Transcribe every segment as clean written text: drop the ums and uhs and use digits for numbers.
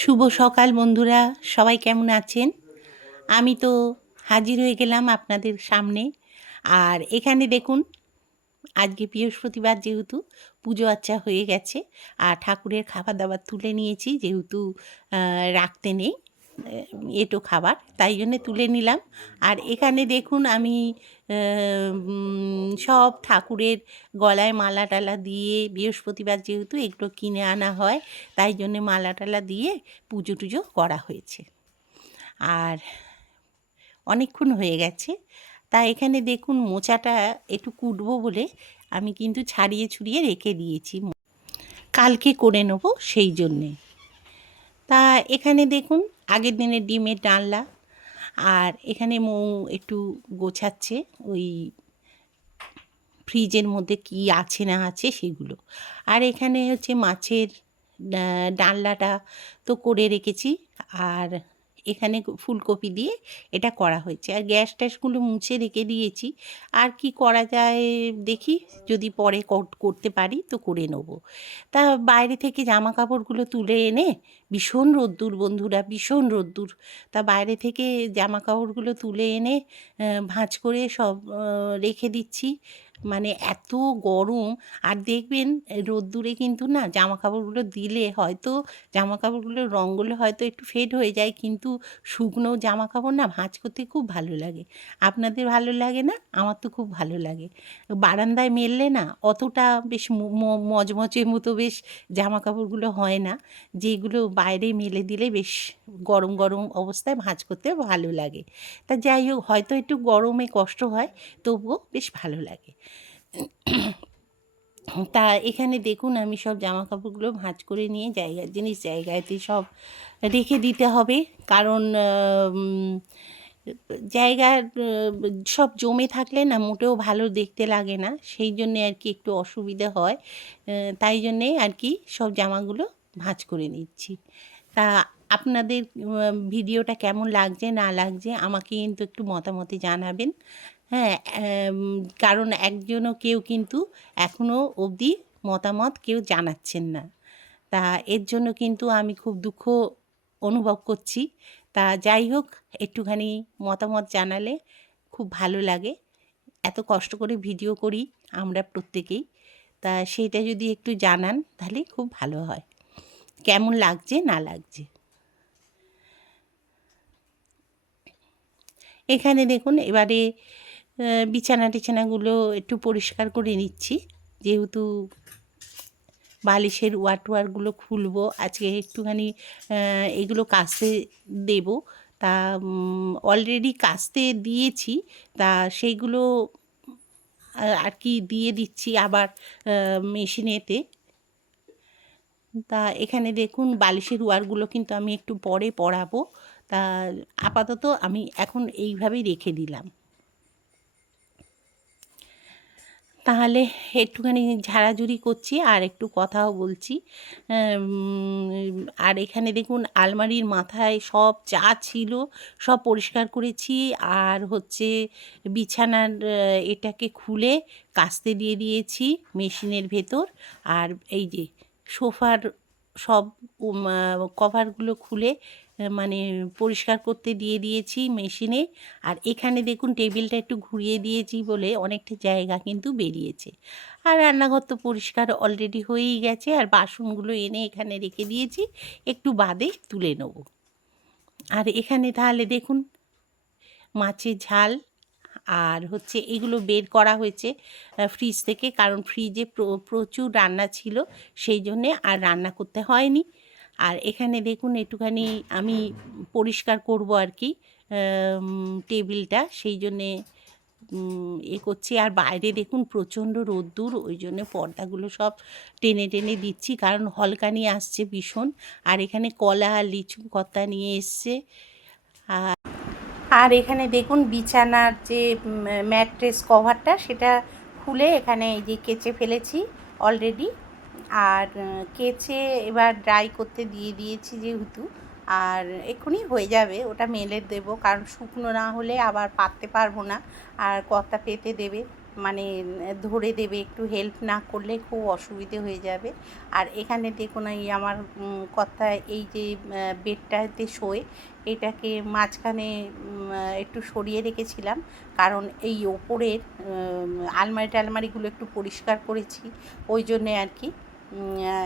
শুভ সকাল বন্ধুরা, সবাই কেমন আছেন? আমি তো হাজির হয়ে গেলাম আপনাদের সামনে। আর এখানে দেখুন, আজকে বৃহস্পতিবার যেহেতু পুজো আচ্চা হয়ে গেছে, আর ঠাকুরের খাবার দাবার তুলে নিয়েছি যেহেতু রাখতে নেই এঁটো খাবার, তাই জন্যে তুলে নিলাম। আর এখানে দেখুন আমি সব ঠাকুরের গলায় মালা টালা দিয়ে, বৃহস্পতিবার যেহেতু এগুলো কিনে আনা হয়, তাই জন্যে মালা টালা দিয়ে পুজো টুজো করা হয়েছে। আর অনেকক্ষণ হয়ে গেছে, তা এখানে দেখুন মোচাটা একটু কুটবো বলে আমি কিন্তু ছাড়িয়ে ছুড়িয়ে রেখে দিয়েছি, কালকে করে নেব সেই জন্যে। তা এখানে দেখুন আগের দিনের ডিমের ডালনা, আর এখানে মৌ একটু গোছাচ্ছে ওই ফ্রিজের মধ্যে কি আছে না আছে সেগুলো। আর এখানে হচ্ছে মাছের ডালনাটা তো করে রেখেছি, আর এখানে ফুলকপি দিয়ে এটা করা হয়েছে। আর গ্যাস ট্যাসগুলো মুছে রেখে দিয়েছি। আর কি করা যায় দেখি, যদি পরে করতে পারি তো করে নেবো। তা বাইরে থেকে জামা কাপড়গুলো তুলে এনে, ভীষণ রোদ্দুর বন্ধুরা, ভীষণ রোদ্দুর। তা বাইরে থেকে জামা কাপড়গুলো তুলে এনে ভাঁজ করে সব রেখে দিচ্ছি। মানে এত গরম। আর দেখবেন রোদ্দুরে কিন্তু না জামা কাপড়গুলো দিলে হয়তো জামা কাপড়গুলোর রঙগুলো হয়তো একটু ফেড হয়ে যায়, কিন্তু শুকনো জামা কাপড় না ভাঁজ করতে খুব ভালো লাগে। আপনাদের ভালো লাগে না? আমার তো খুব ভালো লাগে। বারান্দায় মেললে না অতটা বেশ মচমচে মতো বেশ জামা কাপড়গুলো হয় না, যেগুলো বাইরে মেলে দিলে বেশ গরম গরম অবস্থায় ভাঁজ করতে ভালো লাগে। তা যাই হোক, হয়তো একটু গরমে কষ্ট হয়, তবুও বেশ ভালো লাগে। তা এখানে দেখুন আমি সব জামা কাপড়গুলো ভাঁজ করে নিয়ে জায়গার জিনিস জায়গাতে সব রেখে দিতে হবে, কারণ জায়গার সব জমে থাকলে না মোটেও ভালো দেখতে লাগে না, সেই জন্যে আর কি একটু অসুবিধে হয়। তাই জন্যে আর কি সব জামাগুলো ভাঁজ করে নিচ্ছি। তা আপনাদের ভিডিওটা কেমন লাগছে না লাগছে আমাকে কিন্তু একটু মতামতে জানাবেন। হ্যাঁ, কারণ একজনও কেউ কিন্তু এখনও অবধি মতামত কেউ জানাচ্ছেন না। তা এর জন্য কিন্তু আমি খুব দুঃখ অনুভব করছি। তা যাই হোক, একটুখানি মতামত জানালে খুব ভালো লাগে। এত কষ্ট করে ভিডিও করি আমরা প্রত্যেকেই, তা সেইটা যদি একটু জানান তাহলে খুব ভালো হয়, কেমন লাগছে না লাগছে। এখানে দেখুন এবারে বিছানা টিছানাগুলো একটু পরিষ্কার করে নিচ্ছি, যেহেতু বালিশের ওয়ারগুলো খুলবো আজকে একটুখানি, এগুলো কাচতে দেবো। তা অলরেডি কাচতে দিয়েছি, তা সেইগুলো আর কি দিয়ে দিচ্ছি আবার মেশিনেতে। তা এখানে দেখুন বালিশের ওয়ারগুলো কিন্তু আমি একটু পরে পরাবো। তা আপাতত আমি এখন এইভাবেই রেখে দিলাম। তাহলে একটুখানি ঝাড়াঝুড়ি করছি আর একটু কথাও বলছি। আর এখানে দেখুন আলমারির মাথায় সব যা ছিল সব পরিষ্কার করেছি, আর হচ্ছে বিছানার এটাকে খুলে কাচতে দিয়ে দিয়েছি মেশিনের ভেতর। আর এই যে সোফার সব কভারগুলো খুলে মানে পরিষ্কার করতে দিয়ে দিয়েছি মেশিনে। আর এখানে দেখুন টেবিলটা একটু ঘুরিয়ে দিয়েছি বলে অনেকটা জায়গা কিন্তু বেরিয়েছে। আর রান্নাঘর তো পরিষ্কার অলরেডি হয়েই গেছে, আর বাসনগুলো এনে এখানে রেখে দিয়েছি, একটু বাদে তুলে নেব। আর এখানে তাহলে দেখুন মাছের ঝাল, আর হচ্ছে এগুলো বের করা হয়েছে ফ্রিজ থেকে, কারণ ফ্রিজে প্রচুর রান্না ছিল, সেই জন্যে আর রান্না করতে হয়নি। আর এখানে দেখুন একটুখানি আমি পরিষ্কার করব আর কি টেবিলটা, সেই জন্যে করছি। আর বাইরে দেখুন প্রচণ্ড রোদ্দুর, ওই জন্য পর্দাগুলো সব টেনে টেনে দিচ্ছি, কারণ হলকানি আসছে ভীষণ। আর এখানে কলা আর লিচু কত্তা নিয়ে এসছে। আর এখানে দেখুন বিছানার যে ম্যাট্রেস কভারটা সেটা খুলে এখানে এই যে কেচে ফেলেছি অলরেডি। আর কেচে এবার ড্রাই করতে দিয়ে দিয়েছি যেহেতু, আর এক্ষুনি হয়ে যাবে, ওটা মেলে দেবো, কারণ শুকনো না হলে আবার পাততে পারবো না, আর কর্তা পেতে দেবে, মানে ধরে দেবে, একটু হেল্প না করলে খুব অসুবিধে হয়ে যাবে। আর এখানে দেখুন এই আমার কর্তা এই যে বেডটাতে শোয়, এটাকে মাঝখানে একটু সরিয়ে রেখেছিলাম, কারণ এই ওপরের আলমারিগুলো একটু পরিষ্কার করেছি, ওই জন্যে আর কি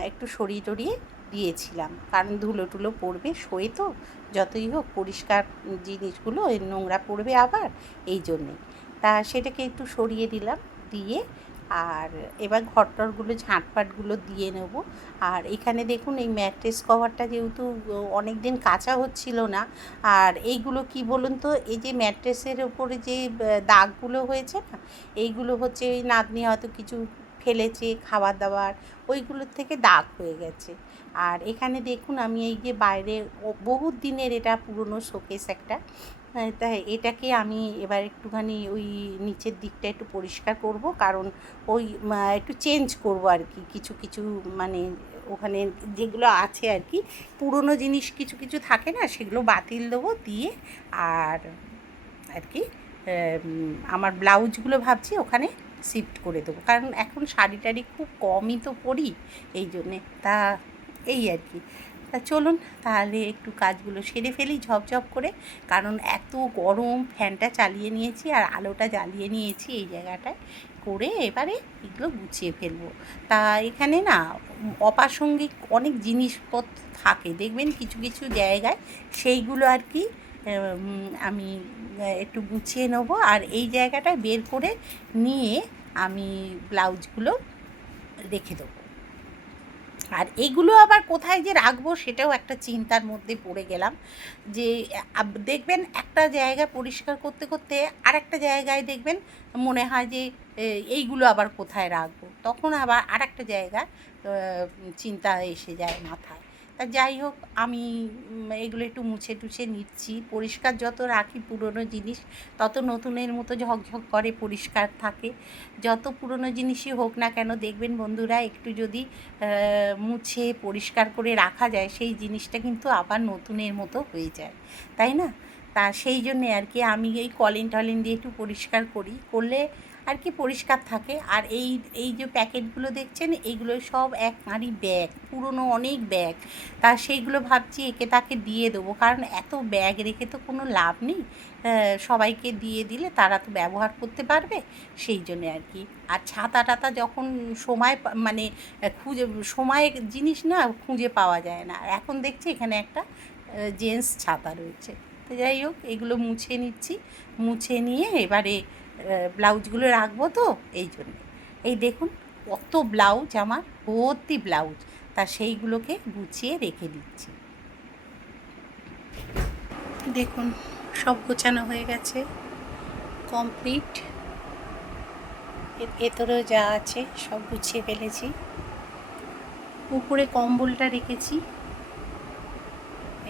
একটু সরিয়ে টরিয়ে দিয়েছিলাম, কারণ ধুলো টুলো পড়বে, শোয়ে তো যতই হোক পরিষ্কার জিনিসগুলো নোংরা পড়বে আবার, এই জন্যে। তা সেটাকে একটু সরিয়ে দিলাম, দিয়ে আর এবার ঘরটরগুলো ঝাঁটপাটগুলো দিয়ে নেব। আর এখানে দেখুন এই ম্যাট্রেস কভারটা যেহেতু অনেক দিন কাচা হচ্ছিল না, আর এইগুলো কি বলুন তো, এই যে ম্যাট্রেসের ওপরে যে দাগগুলো হয়েছে না, এইগুলো হচ্ছে ওই নাতনি হয়তো কিছু ফেলেছে খাবার দাবার, ওইগুলোর থেকে দাগ হয়ে গেছে। আর এখানে দেখুন আমি এই যে বাইরে বহুত দিনের এটা পুরনো শোকেস একটা, তাই এটাকে আমি এবার একটুখানি ওই নিচের দিকটা একটু পরিষ্কার করব, কারণ ওই একটু চেঞ্জ করব আর কি, কিছু কিছু মানে ওখানে যেগুলো আছে আর কি পুরনো জিনিস কিছু কিছু থাকে না, সেগুলো বাতিল দেবো, দিয়ে আর আর কি আমার ব্লাউজগুলো ভাবছি ওখানে শিফট করে দেবো, কারণ এখন শাড়ি টাড়ি খুব কমই তো পরি, এই জন্যে। তা এই আর কি। তা চলুন তাহলে একটু কাজগুলো সেরে ফেলি ঝপঝপ করে, কারণ এত গরম, ফ্যানটা চালিয়ে নিয়েছি আর আলোটা জ্বালিয়ে নিয়েছি এই জায়গাটায়, করে এবারে এগুলো গুছিয়ে ফেলবো। তা এখানে না অপ্রাসঙ্গিক অনেক জিনিসপত্র থাকে দেখবেন কিছু কিছু জায়গায়, সেইগুলো আর কি আমি একটু গুছিয়ে নেব, আর এই জায়গাটায় বের করে নিয়ে আমি ব্লাউজগুলো রেখে দেবো। আর এগুলো আবার কোথায় যে রাখবো সেটাও একটা চিন্তার মধ্যে পড়ে গেলাম, যে দেখবেন একটা জায়গা পরিষ্কার করতে করতে আর একটা জায়গায় দেখবেন মনে হয় যে এইগুলো আবার কোথায় রাখবো, তখন আবার আর একটা জায়গা চিন্তা এসে যায় মাথায়। তা যাই হোক, আমি এগুলো একটু মুছে টুছে নিচ্ছি, পরিষ্কার যত রাখি পুরনো জিনিস তত নতুনের মতো ঝকঝক করে পরিষ্কার থাকে। যত পুরনো জিনিসই হোক না কেন দেখবেন বন্ধুরা, একটু যদি মুছে পরিষ্কার করে রাখা যায় সেই জিনিসটা কিন্তু আবার নতুনের মতো হয়ে যায়, তাই না? তা সেই জন্যে আর কি আমি এই কলিন টলিন দিয়ে একটু পরিষ্কার করলে আর কি পরিষ্কার থাকে। আর এই এই যে প্যাকেটগুলো দেখছেন, এইগুলো সব এক নারী ব্যাগ, পুরনো অনেক ব্যাগ, তা সেইগুলো ভাবছি একে তাকে দিয়ে দেবো, কারণ এত ব্যাগ রেখে তো কোনো লাভ নেই, সবাইকে দিয়ে দিলে তারা তো ব্যবহার করতে পারবে, সেই জন্যে আর কি। আর ছাতা টাতা যখন সময় মানে খুঁজে সময়ের জিনিস না খুঁজে পাওয়া যায় না, এখন দেখছি এখানে একটা জেন্টস ছাতা রয়েছে। তো যাই হোক, এগুলো মুছে নিচ্ছি, মুছে নিয়ে এবারে ব্লাউজগুলো রাখবো তো, এই জন্যে। এই দেখুন কত ব্লাউজ, আমার ভর্তি ব্লাউজ, তা সেইগুলোকে গুছিয়ে রেখে দিচ্ছি। দেখুন সব গোছানো হয়ে গেছে, কমপ্লিট, এর ভেতরেও যা আছে সব গুছিয়ে ফেলেছি, উপরে কম্বলটা রেখেছি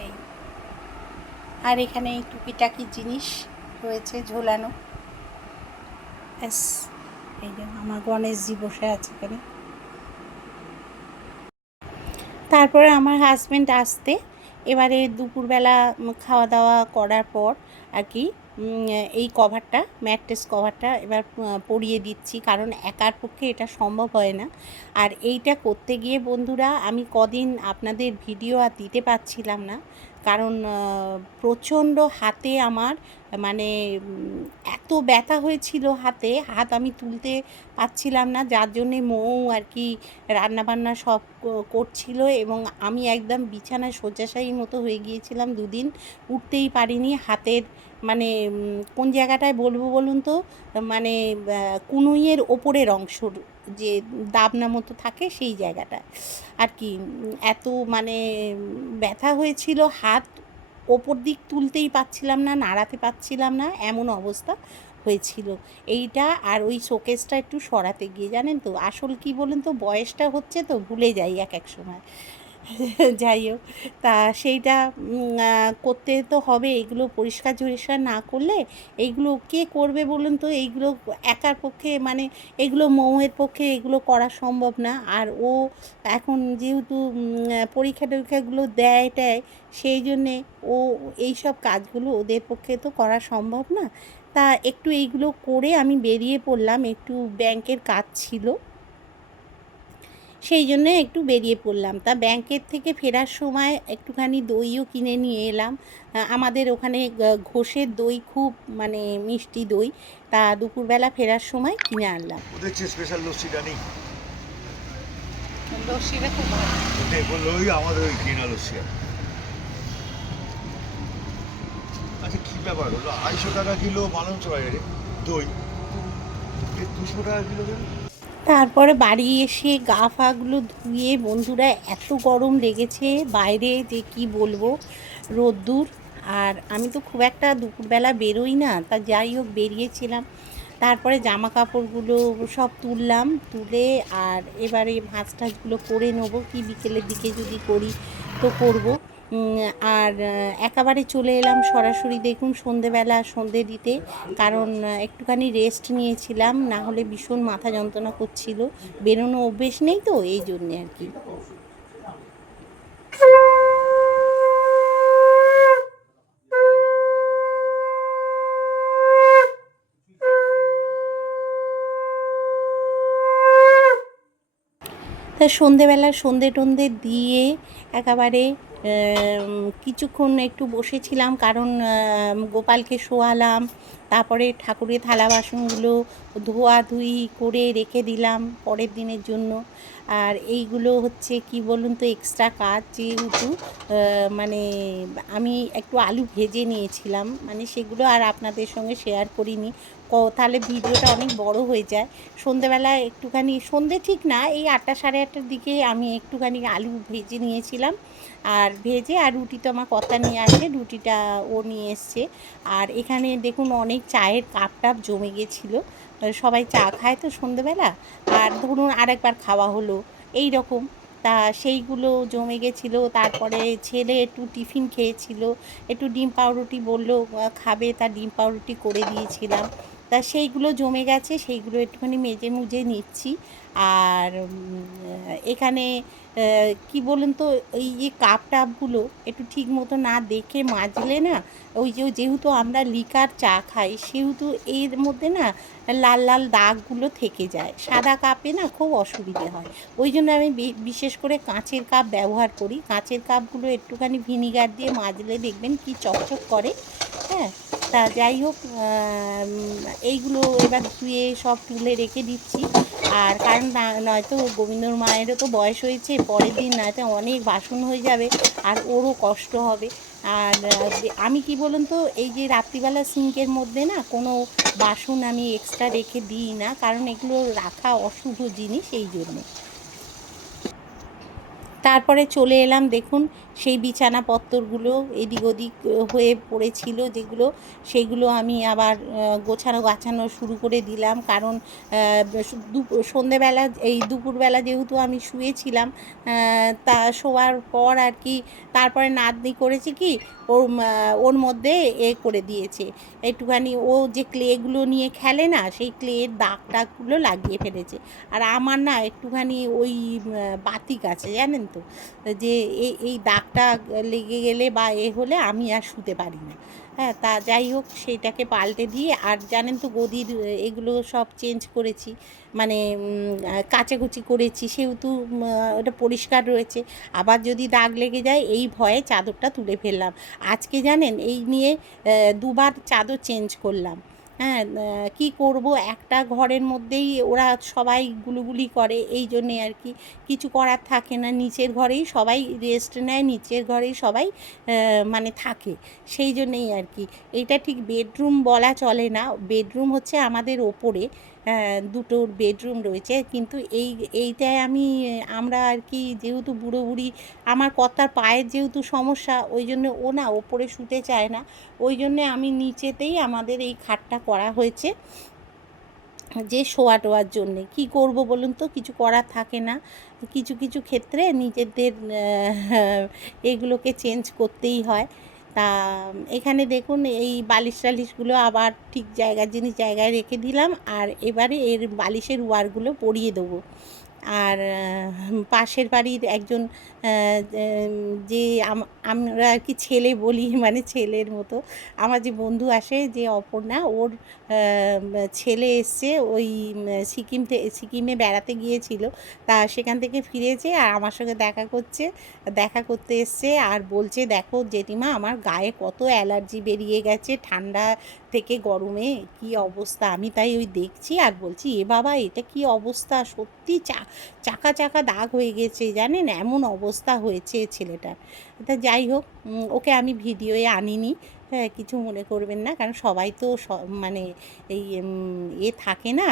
এই, আর এখানে এই টুকিটাকি জিনিস রয়েছে ঝোলানো, ব্যাস। এই যে আমার গণেশজি বসে আছে এখানে। তারপরে আমার হাজব্যান্ড আসতে, এবারে দুপুরবেলা খাওয়া দাওয়া করার পর আর কি এই কভারটা, ম্যাট্রেস কভারটা এবার পরিয়ে দিচ্ছি, কারণ একার পক্ষে এটা সম্ভব হয় না। আর এইটা করতে গিয়ে বন্ধুরা আমি কদিন আপনাদের ভিডিও আর দিতে পারছিলাম না, কারণ প্রচণ্ড হাতে আমার মানে এত ব্যথা হয়েছিল, হাত আমি তুলতে পারছিলাম না, যার জন্যে মৌ আর কি রান্নাবান্না সব করছিল, এবং আমি একদম বিছানায় শয্যাশায়ী মতো হয়ে গিয়েছিলাম, দুদিন উঠতেই পারিনি। হাতের মানে কোন জায়গাটায় বলবো বলুন তো, মানে কনুইয়ের ওপরের অংশ যে দাবনা মতো থাকে সেই জায়গাটায় আর কি এত মানে ব্যথা হয়েছিল, হাত ওপর দিক তুলতেই পারছিলাম না, নাড়াতে পারছিলাম না, এমন অবস্থা হয়েছিল এইটা। আর ওই শোকেসটা একটু সরাতে গিয়ে জানেন তো, আসল কি বলুন তো, বয়সটা হচ্ছে তো ভুলে যাই এক এক সময়। যাই হোক, তা সেইটা করতে তো হবে, এগুলো পরিষ্কার ঝরিষ্কার না করলে এইগুলো কে করবে বলুন তো, এইগুলো একার পক্ষে মানে এগুলো মৌয়ের পক্ষে এগুলো করা সম্ভব না। আর ও এখন যেহেতু পরীক্ষা টরীক্ষাগুলো দেয় টায়, সেই জন্যে ও এই সব কাজগুলো ওদের পক্ষে তো করা সম্ভব না। তা একটু এইগুলো করে আমি বেরিয়ে পড়লাম, একটু ব্যাংকের কাজ ছিল, সেই জন্য একটু বেরিয়ে পড়লাম। তা ব্যাংকের থেকে ফেরার সময় একটুখানি দইও কিনে নিয়ে এলাম। আমাদের ওখানে ঘোষের দই খুব মানে মিষ্টি দই, তা দুপুরবেলা ফেরার সময় কিনে আনলাম। ওদের যে স্পেশাল লস্যিটা নেই, লস্যিটা খুব ভালো। ওটাই বললো ওই আমাদের ওই কিনা লস্যি। আচ্ছা কী ব্যাপার হলো 250 টাকা কিলো মালঞ্চ বাজারে দই, 200 টাকা কিলো কেন? তারপরে বাড়ি এসে গা ফাগুলো ধুয়ে বন্ধুরা এত গরম লেগেছে বাইরে যে কি বলবো, রোদ্দুর। আর আমি তো খুব একটা দুপুরবেলা বেরোই না, তা যাই হোক বেরিয়েছিলাম। তারপরে জামা কাপড়গুলো সব তুললাম, তুলে আর এবারে ভাঁজ টাজগুলো করে নেবো, কি বিকেলের দিকে যদি করি তো করব। আর একেবারে চলে এলাম সরাসরি দেখুন সন্ধেবেলা সন্ধে দিতে, কারণ একটুখানি রেস্ট নিয়েছিলাম, না হলে ভীষণ মাথা যন্ত্রণা করছিল, বেরোনো অভ্যেস নেই তো এই জন্যে আর কি। তা সন্ধেবেলা সন্ধে টন্ধে দিয়ে একেবারে কিছুক্ষণ একটু বসেছিলাম, কারণ গোপালকে শোয়ালাম, তারপরে ঠাকুরের থালা বাসনগুলো ধোয়াধুয়ি করে রেখে দিলাম পরের দিনের জন্য। আর এইগুলো হচ্ছে কি বলুন তো এক্সট্রা কাজ, যেহেতু মানে আমি একটু আলু ভেজে নিয়েছিলাম, মানে সেগুলো আর আপনাদের সঙ্গে শেয়ার করিনি, তাহলে ভিডিওটা অনেক বড় হয়ে যায়। সন্ধেবেলা একটুখানি, সন্ধে ঠিক না, এই 8টা সাড়ে 8টার দিকে আমি একটুখানি আলু ভেজে নিয়েছিলাম, আর ভেজে আর রুটি তো আমার কর্তা নিয়ে আসে, রুটিটা ও নিয়ে এসছে। আর এখানে দেখুন অনেক চায়ের কাপ টাপ জমে গেছিলো, সবাই চা খায় তো সন্ধেবেলা, আর ধরুন আরেকবার খাওয়া হলো এই রকম, তা সেইগুলো জমে গেছিলো। তারপরে ছেলে একটু টিফিন খেয়েছিল, একটু ডিম পাউরুটি বললো খাবে, তা ডিম পাউরুটি করে দিয়েছিলাম, তা সেইগুলো জমে গেছে, সেইগুলো একটুখানি মেজে মুজে নিচ্ছি। আর এখানে কি বলুন তো, এই যে কাপ টাপগুলো একটু ঠিক মতো না দেখে মাজলে না, ওই যে যেহেতু আমরা লিকার চা খাই সেহেতু এর মধ্যে না লাল লাল দাগগুলো থেকে যায়, সাদা কাপে না খুব অসুবিধে হয়। ওই জন্য আমি বিশেষ করে কাঁচের কাপ ব্যবহার করি, কাঁচের কাপগুলো একটুখানি ভিনিগার দিয়ে মাজলে দেখবেন কি চকচক করে। হ্যাঁ, তা যাই হোক এইগুলো এবার ধুয়ে সব তুলে রেখে দিচ্ছি। আর কারণ নয়তো গোবিন্দর মায়েরও তো বয়স হয়েছে, পরের দিন নয়তো অনেক বাসন হয়ে যাবে আর ওরও কষ্ট হবে। আর আমি কি বলুন তো, এই যে রাত্রিবেলা সিঙ্কের মধ্যে না কোনো বাসন আমি এক্সট্রা রেখে দিই না, কারণ এগুলো রাখা অশুভ জিনিস, এই জন্যে। তারপরে চলে এলাম দেখুন সেই বিছানাপত্তরগুলো এদিক ওদিক হয়ে পড়েছিল যেগুলো, সেগুলো আমি আবার গোছানো গাছানো শুরু করে দিলাম, কারণ সন্ধেবেলা এই দুপুরবেলা যেহেতু আমি শুয়েছিলাম, তা শোয়ার পর আর কি, তারপরে নাতনি করেছে কি ওর মধ্যে করে দিয়েছে একটুখানি, ও যে ক্লেগুলো নিয়ে খেলে না, সেই ক্লের দাগ টাগগুলো লাগিয়ে ফেলেছে। আর আমার না একটুখানি ওই বাতিক আছে জানেন তো, যে এই দাগটা লেগে গেলে বা হলে আমি আর শুতে পারি না। হ্যাঁ, তা যাই হোক সেইটাকে পাল্টে দিয়ে, আর জানেন তো গদির এগুলো সব চেঞ্জ করেছি, মানে কাচাকুচি করেছি, সেহেতু ওটা পরিষ্কার রয়েছে, আবার যদি দাগ লেগে যায় এই ভয়ে চাদরটা তুলে ফেললাম। আজকে জানেন এই নিয়ে দুবার চাদর চেঞ্জ করলাম। হ্যাঁ, কী করব, একটা ঘরের মধ্যেই ওরা সবাই গুলুগুলি করে, এই জন্যে আর কি কিছু করার থাকে না, নিচের ঘরেই সবাই রেস্ট নেয়, নিচের ঘরেই সবাই মানে থাকে, সেই জন্যেই আর কি। এইটা ঠিক বেডরুম বলা চলে না, বেডরুম হচ্ছে আমাদের ওপরে, দুটো বেডরুম রয়েছে, কিন্তু এইটায় আমরা আর কি যেহেতু বুড়ো বুড়ি, আমার কর্তার পায়ের যেহেতু সমস্যা, ওই জন্য ও না ওপরে শুতে চায় না, ওই জন্যে আমি নিচেতেই আমাদের এই খাটটা করা হয়েছে, যে শোয়া টোয়ার জন্যে। কী করব বলুন তো, কিছু করার থাকে না, কিছু কিছু ক্ষেত্রে নিজেদের এগুলোকে চেঞ্জ করতেই হয়। তা এখানে দেখুন এই বালিশ টালিশগুলো আবার ঠিক জায়গার জিনিস জায়গায় রেখে দিলাম, আর এবারে এর বালিশের ওয়ারগুলো পরিয়ে দেবো। আর পাশের বাড়ির একজন যে আমরা আর কি ছেলে বলি, মানে ছেলের মতো আমার যে বন্ধু আসে, যে অপর্ণা, ওর ছেলে এসছে ওই সিকিমে বেড়াতে গিয়েছিল, তা সেখান থেকে ফিরেছে আর আমার সঙ্গে দেখা করতে এসছে আর বলছে, দেখো জেঠিমা আমার গায়ে কত অ্যালার্জি বেরিয়ে গেছে ঠান্ডা থেকে গরমে, কি অবস্থা। আমি তাই ওই দেখছি আর বলছি, এ বাবা এটা কি অবস্থা, সত্যি চাকা চাকা দাগ হয়ে গেছে জানেন, এমন অবস্থা হয়েছে ছেলেটার। তা যাই হোক, ওকে আমি ভিডিওয়ে আনিনি, হ্যাঁ কিছু মনে করবেন না, কারণ সবাই তো মানে এই থাকে না,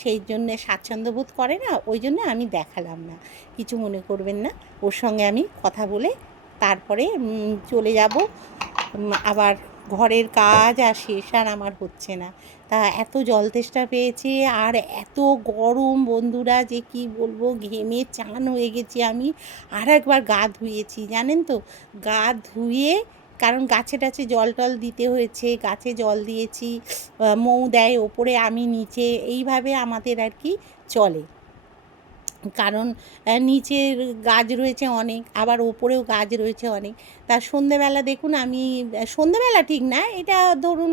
সেই জন্যে স্বাচ্ছন্দ্য বোধ করে না, ওই জন্য আমি দেখালাম না, কিছু মনে করবেন না। ওর সঙ্গে আমি কথা বলে তারপরে চলে যাব। আবার ঘরের কাজ আর শেষ আর আমার হচ্ছে না। তা এত জল তেষ্টা পেয়েছে আর এত গরম বন্ধুরা, যে কি বলবো, ঘেমে চান হয়ে গেছি আমি। আর একবার গা ধুয়েছি জানেন তো, গা ধুয়ে, কারণ গাছে টাছে জল টল দিতে হয়েছে, গাছে জল দিয়েছি, মৌ দেয় ওপরে, আমি নিচে, এইভাবে আমাদের আর কি চলে। কারণ নিচের গাছ রয়েছে অনেক, আবার ওপরেও গাছ রয়েছে অনেক। তা সন্ধেবেলা দেখুন আমি, সন্ধেবেলা ঠিক না, এটা ধরুন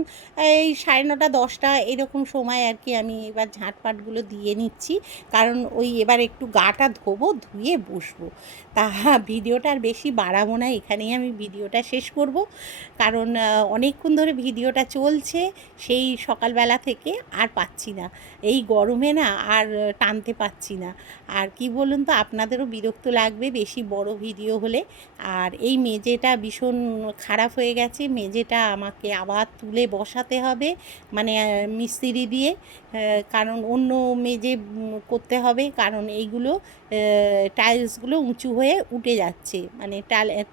এই 9:30 10টা এরকম সময় আর কি আমি এবার ঝাঁটপাটগুলো দিয়ে নিচ্ছি, কারণ ওই এবার একটু গাটা ধোবো, ধুয়ে বসবো। তা ভিডিওটা আর বেশি বাড়াবো না, এখানেই আমি ভিডিওটা শেষ করব, কারণ অনেকক্ষণ ধরে ভিডিওটা চলছে, সেই সকালবেলা থেকে আর পাচ্ছি না, এই গরমে না আর টানতে পাচ্ছি না। আর কি বলুন তো, আপনাদেরও বিরক্ত লাগবে বেশি বড় ভিডিও হলে। আর এই মেঝেটা ভীষণ খারাপ হয়ে গেছে, মেঝেটা আমাকে আবার তুলে বসাতে হবে, মানে মিস্ত্রি দিয়ে, কারণ অন্য মেঝে করতে হবে, কারণ এইগুলো টাইলসগুলো উঁচু হয়ে উঠে যাচ্ছে, মানে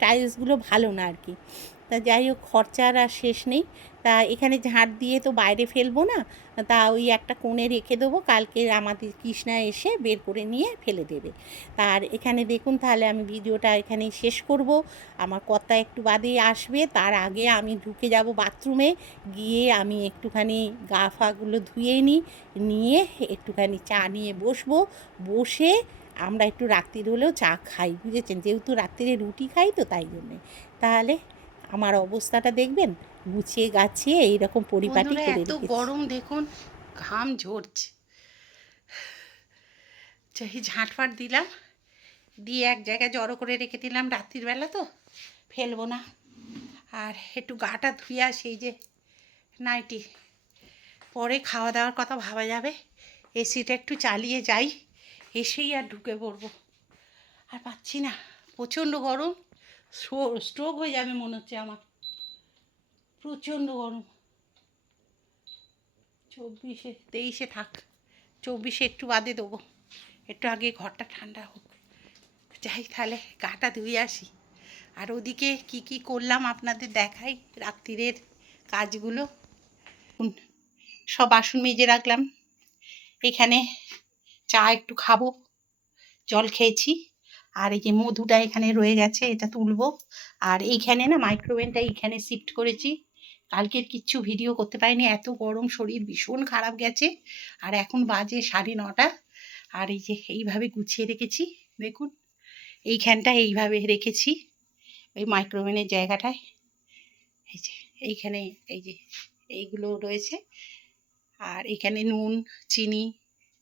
টাইলসগুলো ভালো না আর কি। তা যাই হোক, খরচার আর শেষ নেই। তা এখানে ঝাঁট দিয়ে তো বাইরে ফেলবো না, তা ওই একটা কোণে রেখে দেবো, কালকে আমাদের কৃষ্ণা এসে বের করে নিয়ে ফেলে দেবে। তার এখানে দেখুন, তাহলে আমি ভিডিওটা এখানেই শেষ করব। আমার কর্তা একটু বাদেই আসবে, তার আগে আমি ঢুকে যাব বাথরুমে, গিয়ে আমি একটুখানি গা ফাগুলো ধুয়ে নিয়ে একটুখানি চা নিয়ে বসবো, বসে আমরা একটু রাত্রির হলেও চা খাই, বুঝেছেন, যেহেতু রাত্রিরে রুটি খাই তো তাই জন্যে। তাহলে আমার অবস্থাটা দেখবেন, গুছিয়ে গাছিয়ে এইরকম পরিপাটি বন্ধুরা, করে এত রেখেছি। গরম দেখুন, ঘাম ঝরছে। সেই ঝাঁটফাট দিলাম, দিয়ে এক জায়গায় জড়ো করে রেখে দিলাম, রাত্রির বেলা তো ফেলবো না। আর একটু গাটা ধুয়ে আসি, এই যে নাইটি, পরে খাওয়া দাওয়ার কথা ভাবা যাবে, এসিটা একটু চালিয়ে যাই, এসেই আর ঢুকে পড়বো। আর পাচ্ছি না, প্রচণ্ড গরম, স্ট্রোক হয়ে যাবে মনে হচ্ছে আমার, প্রচণ্ড গরম। 24-এ 23-এ থাক, 24-এ একটু বাদে দেবো, একটু আগে ঘরটা ঠান্ডা হোক। যাই তাহলে গাটা ধুয়ে আসি, আর ওদিকে কি কি করলাম আপনাদের দেখাই রাত্রিরের কাজগুলো। সব বাসন মেজে রাখলাম, এখানে চা একটু খাবো, জল খেয়েছি, আর এই যে মধুটা এখানে রয়ে গেছে, এটা তুলবো। আর এইখানে না মাইক্রোওয়েভটা এইখানে শিফট করেছি, কালকের কিচ্ছু ভিডিও করতে পারিনি, এত গরম, শরীর ভীষণ খারাপ গেছে। আর এখন বাজে 9:30। আর এই যে এইভাবে গুছিয়ে রেখেছি, দেখুন এইখানটা এইভাবে রেখেছি, ওই মাইক্রোওভেনের জায়গাটায়, এই যে এইখানে, এই যে এইগুলো রয়েছে। আর এখানে নুন, চিনি,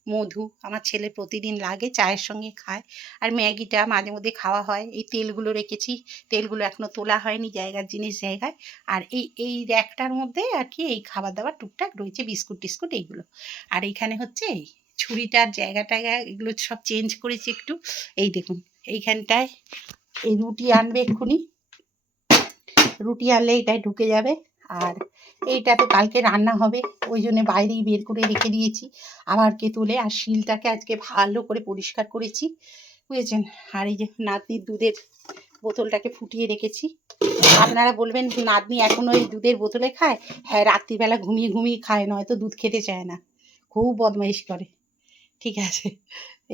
মধু আমার ছেলে প্রতিদিন লাগে, চায়ের সঙ্গে খায়। আর ম্যাগিটা মাঝে মধ্যে খাওয়া হয়। এই তেলগুলো রেখেছি, তেলগুলো এখনও তোলা হয়নি, জায়গার জিনিস জায়গায়। আর এই র্যাকটার মধ্যে আর কি এই খাবার দাবার টুকটাক রয়েছে, বিস্কুট টিস্কুট এইগুলো। আর এইখানে হচ্ছে এই ছুরিটার জায়গাটা, এগুলো সব চেঞ্জ করেছি একটু। এই দেখুন এইখানটায় এই রুটি আনবে এক্ষুনি, রুটি আনলে এটাই ঢুকে যাবে। আর এইটা তো কালকে রান্না হবে, ওই জন্য বাইরেই বের করে রেখে দিয়েছি, আবার কে তুলে। আর শিলটাকে আজকে ভালো করে পরিষ্কার করেছি, বুঝেছেন। আর এই যে নাতনির দুধের বোতলটাকে ফুটিয়ে রেখেছি। আপনারা বলবেন নাতনি এখনও এই দুধের বোতলে খায়? হ্যাঁ, রাত্রিবেলা ঘুমিয়ে ঘুমিয়ে খায়, নয়তো দুধ খেতে চায় না, খুব বদমাইশ করে। ঠিক আছে,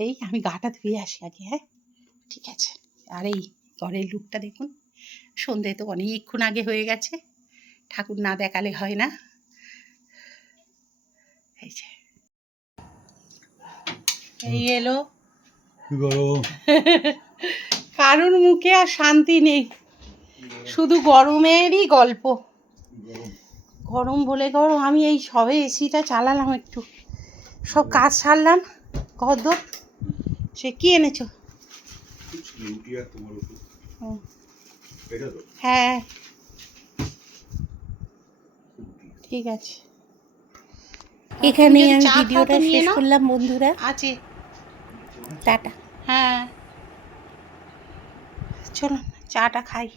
এই আমি গাটা ধুয়ে আসি আগে, হ্যাঁ ঠিক আছে। আর এই ঘরের লুকটা দেখুন, সন্ধে তো অনেকক্ষণ আগে হয়ে গেছে, ঠাকুর না দেখালে হয় না। এই যে এই এলো কি গরম। কারোর মুখে আর শান্তি নেই, শুধু গরমেরই গল্প। গরম বলে গরম। আমি এই সবে এসিটা চালালাম, একটু সব কাজ সারলাম কদ্দর। সে কি এনেছো? রুটি আর তোমার ওষুধ। হুম, এটা তো হ্যাঁ ঠিক আছে। এখানেই তুমি যদি আমি চা খাও তো ভিডিওটা নিয়ে শেষ নাও। করলাম বন্ধুরা, আছে, টাটা। হ্যাঁ চলো চাটা খাই।